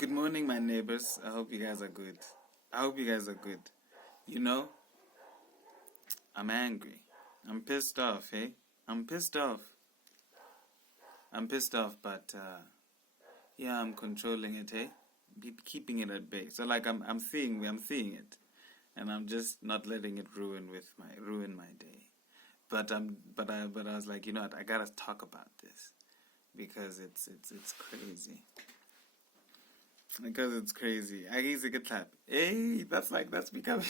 Good morning, my neighbors. I hope you guys are good. I hope you guys are good. You know, I'm angry. I'm pissed off, hey? I'm pissed off. But yeah, I'm controlling it, hey? Keeping it at bay. So like I'm seeing it, and I'm just not letting it ruin my day. But I was like, you know what? I gotta talk about this because it's crazy. Because it's crazy. I guess a good clap. Hey, that's becoming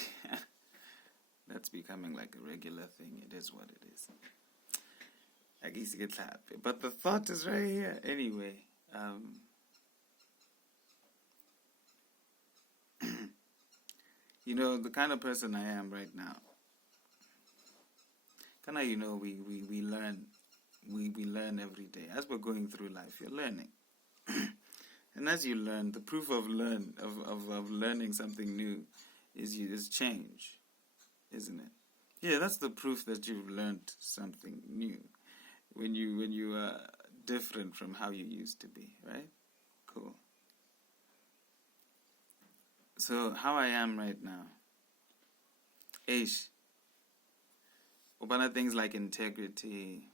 that's becoming like a regular thing. It is what it is. I guess a good clap. But the thought is right here. Anyway, you know, the kind of person I am right now. Kinda, you know, we learn we learn every day. As we're going through life, you're learning. And as you learn, the proof of learning something new is change, isn't it? Yeah, that's the proof that you've learned something new. When you are different from how you used to be, right? Cool. So how I am right now. Ish. About things like integrity,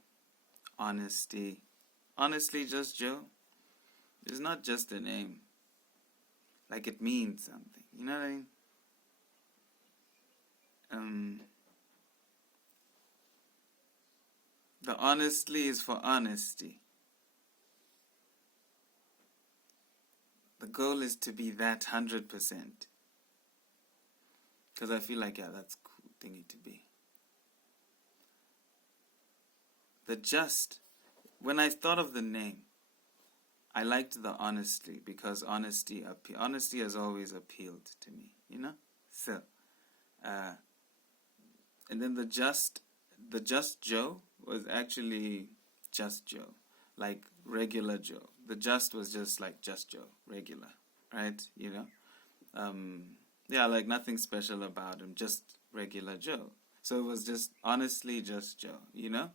honesty. Honestly, just Joe. It's not just a name. Like it means something. You know what I mean? The honestly is for honesty. The goal is to be that 100%. Because I feel like, yeah, that's a cool thingy to be. The just, when I thought of the name, I liked the honesty because honesty has always appealed to me, you know? So, and then the just Joe was actually just Joe, like regular Joe. The just was just like just Joe, regular, right? You know? Yeah, like nothing special about him, just regular Joe. So it was just honestly just Joe, you know?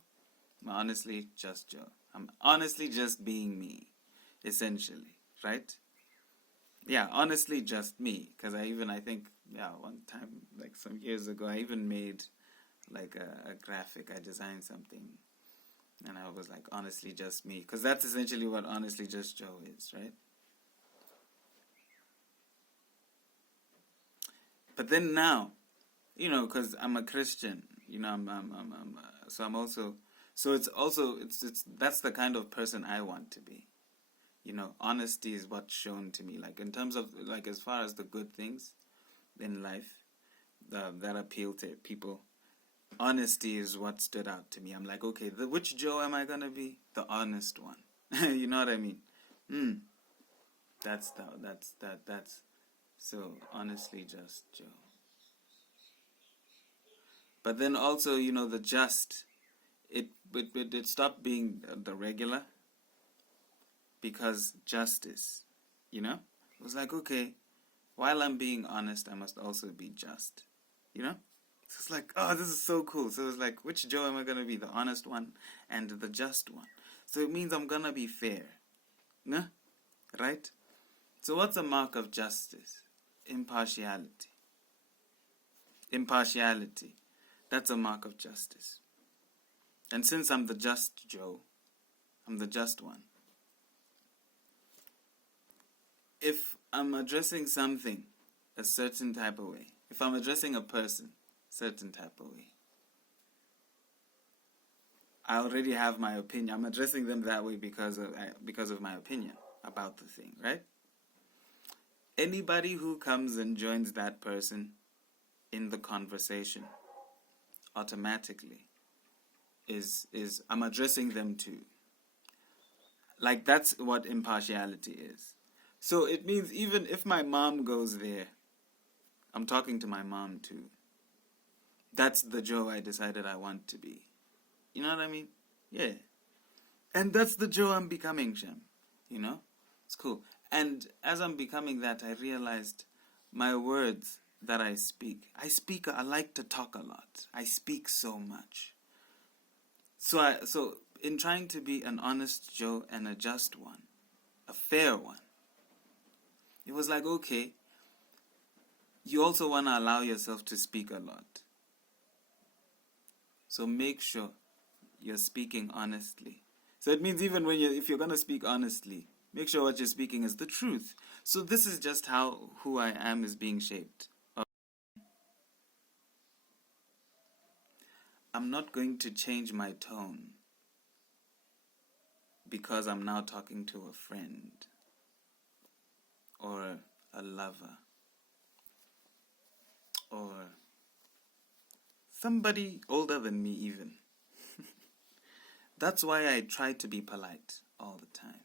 I'm honestly just Joe. I'm honestly just being me, essentially, right? Yeah, honestly just me. Because I think, yeah, one time, like some years ago, I even made like a graphic. I designed something. And I was like, honestly just me. Because that's essentially what honestly just Joe is, right? But then now, you know, because I'm a Christian, you know, so I'm also, so it's that's the kind of person I want to be. You know, honesty is what's shown to me. Like in terms of, like as far as the good things in life that appeal to people, honesty is what stood out to me. I'm like, okay, which Joe am I gonna be? The honest one. You know what I mean? That's so honestly just Joe. But then also, you know, the just, it stopped being the regular because justice, you know? It was like, okay, while I'm being honest, I must also be just, you know? So it's like, oh, this is so cool. So it's like, which Joe am I going to be? The honest one and the just one. So it means I'm going to be fair, no? Right? So what's a mark of justice? Impartiality. Impartiality. That's a mark of justice. And since I'm the just Joe, I'm the just one. If I'm addressing something a certain type of way, if I'm addressing a person certain type of way, I already have my opinion. I'm addressing them that way because of my opinion about the thing, right? Anybody who comes and joins that person in the conversation automatically is I'm addressing them too. Like that's what impartiality is. So it means even if my mom goes there, I'm talking to my mom too. That's the Joe I decided I want to be. You know what I mean? Yeah. And that's the Joe I'm becoming, Shem. You know? It's cool. And as I'm becoming that, I realized my words that I like to talk a lot. I speak so much. So in trying to be an honest Joe and a just one, a fair one, It was like, okay, you also want to allow yourself to speak a lot. So make sure you're speaking honestly. So it means even if you're going to speak honestly, make sure what you're speaking is the truth. So this is just how who I am is being shaped. I'm not going to change my tone because I'm now talking to a friend or a lover or somebody older than me even. That's why I try to be polite all the time.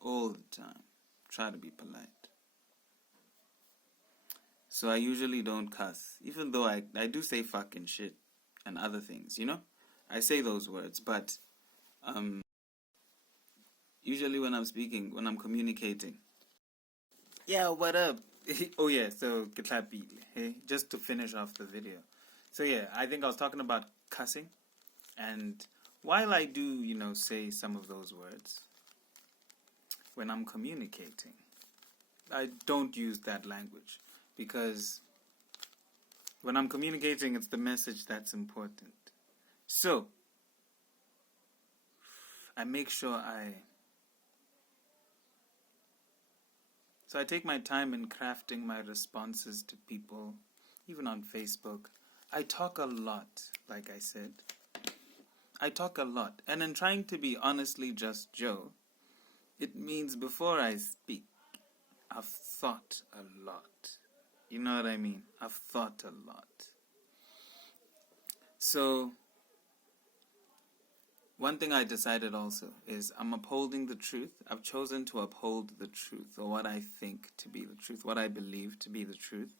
All the time. Try to be polite. So I usually don't cuss, even though I do say fucking shit and other things, you know? I say those words, but usually when I'm speaking, when I'm communicating. Yeah, what up? Oh yeah, so hey, just to finish off the video. So yeah, I think I was talking about cussing, and while I do, say some of those words, when I'm communicating, I don't use that language, because when I'm communicating, it's the message that's important. So I make sure I take my time in crafting my responses to people, even on Facebook. I talk a lot, like I said. I talk a lot. And in trying to be honestly just Joe, it means before I speak, I've thought a lot. You know what I mean? I've thought a lot. So, one thing I decided also is I'm upholding the truth. I've chosen to uphold the truth, or what I think to be the truth, what I believe to be the truth.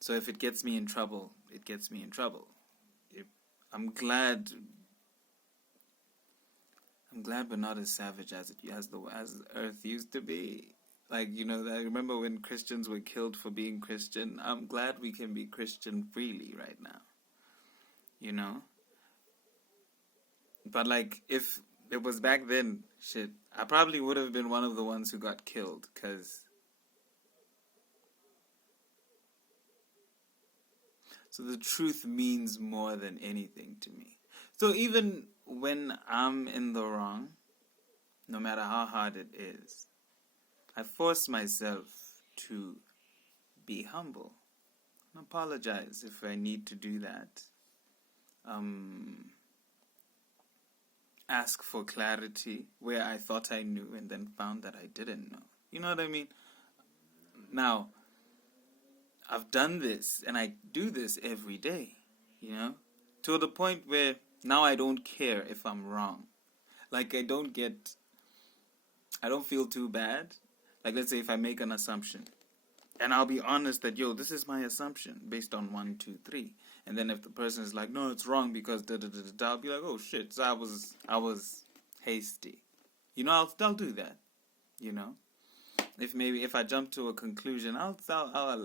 So if it gets me in trouble, it gets me in trouble. I'm glad we're not as savage as Earth used to be. Like, I remember when Christians were killed for being Christian. I'm glad we can be Christian freely right now. But like, if it was back then, shit, I probably would have been one of the ones who got killed, because so the truth means more than anything to me. So even when I'm in the wrong, no matter how hard it is, I force myself to be humble and apologize if I need to do that. Ask for clarity where I thought I knew and then found that I didn't know. You know what I mean? Now, I've done this, and I do this every day, to the point where now I don't care if I'm wrong. Like, I don't feel too bad. Like, let's say if I make an assumption, and I'll be honest that, this is my assumption based on 1, 2, 3. And then if the person is like, no, it's wrong because da-da-da-da-da, I'll be like, oh shit, so I was hasty. I'll do that, If I jump to a conclusion, I'll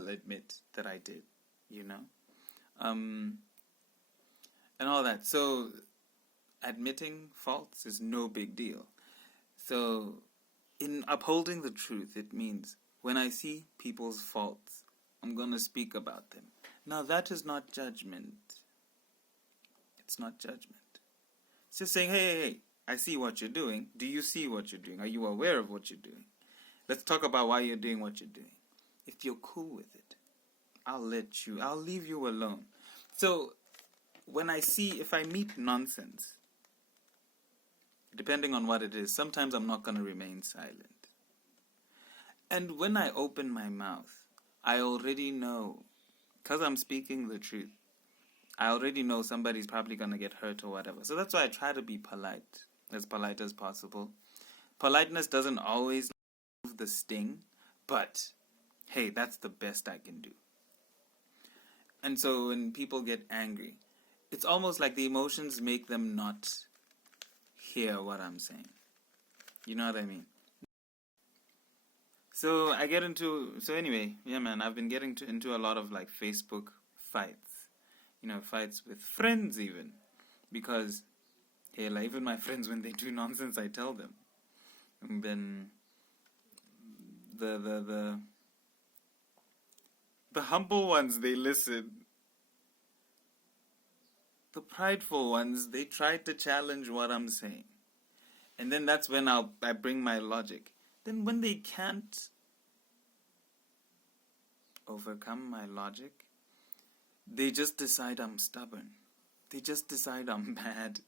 admit that I did, and all that. So admitting faults is no big deal. So in upholding the truth, it means when I see people's faults, I'm going to speak about them. Now that is not judgment. It's not judgment. It's just saying, hey, I see what you're doing. Do you see what you're doing? Are you aware of what you're doing? Let's talk about why you're doing what you're doing. If you're cool with it, I'll leave you alone. So, if I meet nonsense, depending on what it is, sometimes I'm not going to remain silent. And when I open my mouth, I already know, because I'm speaking the truth, I already know somebody's probably going to get hurt or whatever. So that's why I try to be polite as possible. Politeness doesn't always the sting, but hey, that's the best I can do. And so when people get angry, it's almost like the emotions make them not hear what I'm saying. You know what I mean? So anyway, yeah man, I've been getting into a lot of like Facebook fights. Fights with friends even. Because hey, like even my friends, when they do nonsense, I tell them. And then the humble ones, they listen. The prideful ones, they try to challenge what I'm saying. And then that's when I bring my logic. Then when they can't overcome my logic, they just decide I'm stubborn. They just decide I'm bad.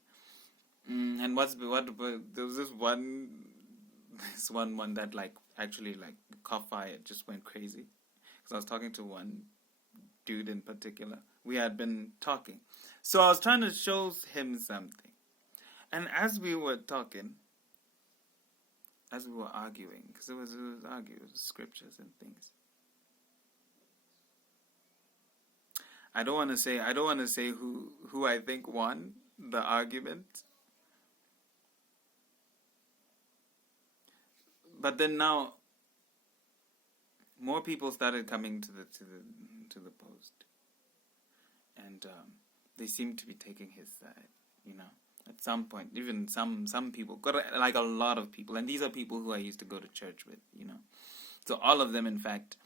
And what there was this one that actually caught fire. It just went crazy. Because I was talking to one dude in particular. We had been talking. So I was trying to show him something. And as we were talking, as we were arguing, because it was arguing with scriptures and things. I don't want to say who I think won the argument. But then now more people started coming to the post. And they seem to be taking his side, At some point, even some people, like a lot of people, and these are people who I used to go to church with, So all of them, in fact,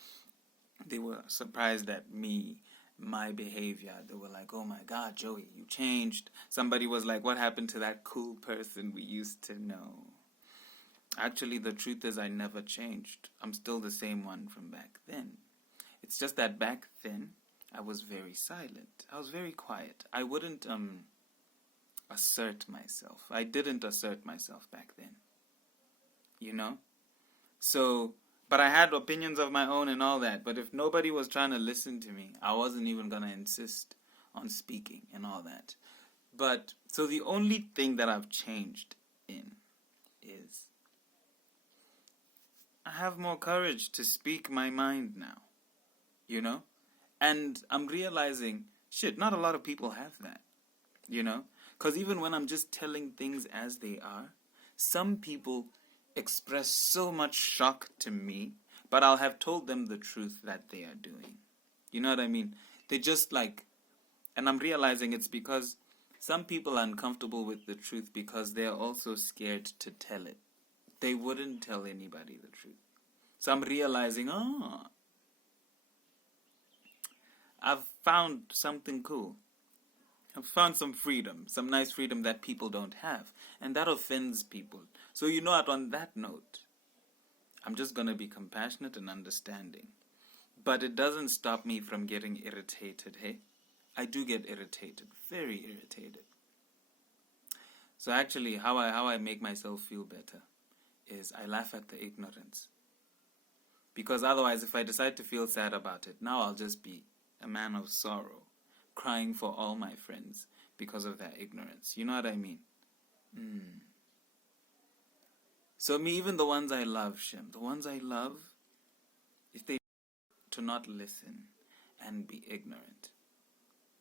they were surprised at my behavior. They were like, "Oh my God, Joey, you changed." Somebody was like, "What happened to that cool person we used to know?" Actually, the truth is I never changed. I'm still the same one from back then. It's just that back then, I was very silent. I was very quiet. I wouldn't assert myself. I didn't assert myself back then. So, but I had opinions of my own and all that. But if nobody was trying to listen to me, I wasn't even going to insist on speaking and all that. But, so the only thing that I've changed in is I have more courage to speak my mind now. And I'm realizing, shit, not a lot of people have that. Because even when I'm just telling things as they are, some people express so much shock to me, but I'll have told them the truth that they are doing. You know what I mean? They just and I'm realizing it's because some people are uncomfortable with the truth because they're also scared to tell it. They wouldn't tell anybody the truth. So I'm realizing, I've found something cool. I've found some freedom, some nice freedom that people don't have. And that offends people. So on that note, I'm just going to be compassionate and understanding. But it doesn't stop me from getting irritated, hey? I do get irritated, very irritated. So actually, how I make myself feel better is I laugh at the ignorance. Because otherwise, if I decide to feel sad about it, now I'll just be a man of sorrow, crying for all my friends because of their ignorance. You know what I mean? So even the ones I love, Shem, the ones I love, if they to not listen and be ignorant,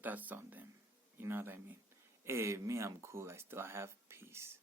that's on them. You know what I mean? Hey, me, I'm cool. I have peace.